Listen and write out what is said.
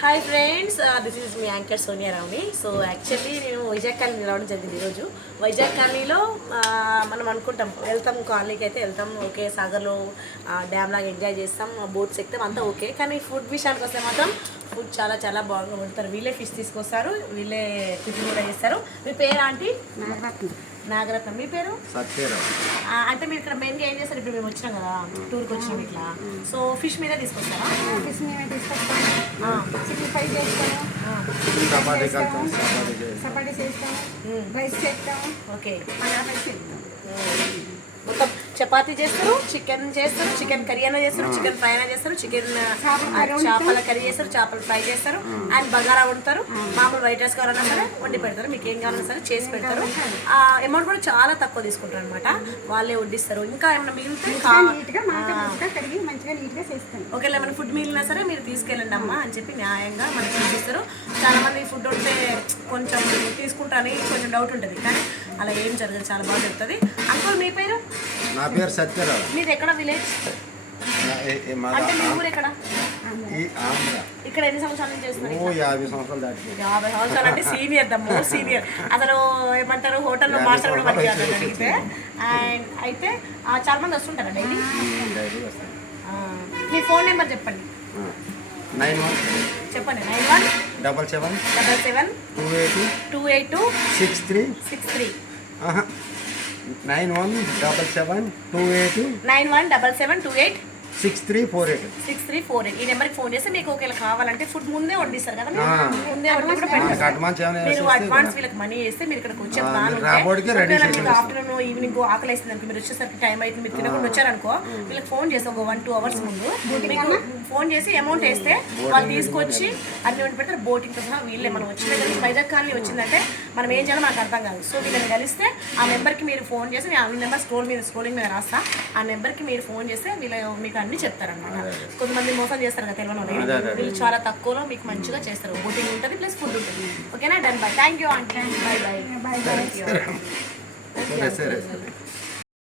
Hi friends, this is మీ anchor సోనియా రావుని. సో యాక్చువల్లీ నేను వైజాగ్ కాలనీ రావడం జరిగింది ఈరోజు. వైజాగ్ కాలనీలో మనం అనుకుంటాం వెళ్తాం, కాలనీకి అయితే వెళ్తాం, ఓకే సాగర్లో డ్యామ్ లాగా ఎంజాయ్ చేస్తాం, బోట్స్ ఎక్కుతాం, అంతా ఓకే. కానీ ఫుడ్ విషయానికి వస్తే మాత్రం ఫుడ్ చాలా చాలా బాగా వండుతారు. వీళ్ళే ఫిష్ తీసుకొస్తారు, వీళ్ళే కుకింగ్ కూడా చేస్తారు. మీ పేరు ఆంటీ? నాగరత్నం. మీ పేరు? సత్యరావు. అంటే మీరు ఇక్కడ మెయిన్గా ఏం చేస్తారు? ఇప్పుడు మేము వచ్చినాం కదా, టూర్కి వచ్చినాం ఇట్లా, సో ఫిష్ మీదే తీసుకొస్తారా? ఫిష్ మేమే తీసుకొస్తాము, చికెన్ ఫ్రై చేస్తాము, చపాతీ చేస్తాము, రైస్ చేస్తాము. ఓకే, రైస్ చేస్తాము. మొత్తం చపాతీ చేస్తారు, చికెన్ కర్రీ అయినా చేస్తారు, చికెన్ ఫ్రై అయినా చేస్తారు, చికెన్ చేపల కర్రీ చేస్తారు, చేపల ఫ్రై చేస్తారు, అండ్ బగారా వండుతారు. మామూలు వైట్ రైస్ కావాలన్నా సరే వండి పెడతారు, మీకు ఏం కావాలన్నా సరే చేసి పెడతారు. అమౌంట్ కూడా చాలా తక్కువ తీసుకుంటారు అనమాట, వాళ్ళే వడ్డిస్తారు. ఇంకా ఏమైనా మిగిలితే ఒకవేళ ఏమైనా ఫుడ్ మిగిలినా సరే మీరు తీసుకెళ్ళండి అమ్మా అని చెప్పి న్యాయంగా మనకి చూపిస్తారు. చాలా మంది ఫుడ్ ఉంటే కొంచెం తీసుకుంటారని కొంచెం డౌట్ ఉంటుంది, కానీ అలా ఏం జరగదు, చాలా బాగా జరుగుతుంది. అంకుల్ మీ పేరు? నా పేరు సత్యరావు. మీది ఎక్కడ విలేజ్? అంటే మీ ఊరు ఎక్కడ? ఇక్కడ ఎన్ని సంవత్సరాల నుంచి చేస్తున్నారు? 50 సంవత్సరాలు దాటి. 50 సంవత్సరాలు అంటే సీనియర్, ద మోస్ట్ సీనియర్. అసలు ఏమంటారు, హోటల్లో మాస్టర్ కూడా పని చేయాలని అడిగితే. అండ్ అయితే చాలా మంది వస్తుంటారా డైలీ? మీ ఫోన్ నెంబర్ చెప్పండి. 91 చెప్పండి. 91 77 77 282 63 91 77 282 6348. ఈ నెంబర్కి ఫోన్ చేస్తే మీకు ఒకవేళ కావాలంటే ఫుడ్ ముందే వండిస్తారు కదా, ముందే వండి కూడా పెడతారు. మీరు అడ్వాన్స్ వీళ్ళకి మనీ వేస్తే మీరు ఇక్కడికి వచ్చే మీకు ఆఫ్టర్నూన్ ఈవినింగ్ ఆకలి వేస్తుంది అనుకో, మీరు వచ్చేసరికి టైం అయితే మీరు తినకుండా వచ్చారనుకో, వీళ్ళకి ఫోన్ చేస్తే ఒక 1-2 అవర్స్ ముందు మీకు ఫోన్ చేసి అమౌంట్ వేస్తే వాళ్ళు తీసుకొచ్చి అన్ని వండి పెడతారు. బోటింగ్తో సహా వీళ్ళే. మనం వచ్చిన దగ్గర వైజాగ్ కాలనీ వచ్చిందంటే మనం ఏం చేయాలో మనకు అర్థం కాదు. సో వీళ్ళని కలిస్తే ఆ నెంబర్కి మీరు ఫోన్ చేసి, ఆ నెంబర్ స్క్రోలింగ్ మీద రాస్తా, ఆ నెంబర్కి మీరు ఫోన్ చేస్తే వీళ్ళు మీకు అన్ని చెప్తారన్నమాట. కొంతమంది మోసం చేస్తారు కదా తెలియని, వీళ్ళు చాలా తక్కువలో మీకు మంచిగా చేస్తారు. బోటింగ్ ఉంటుంది ప్లస్ ఫుడ్ ఉంటుంది. ఓకేనా? Done. Bye. Thank you aunty. Bye bye. Bye bye.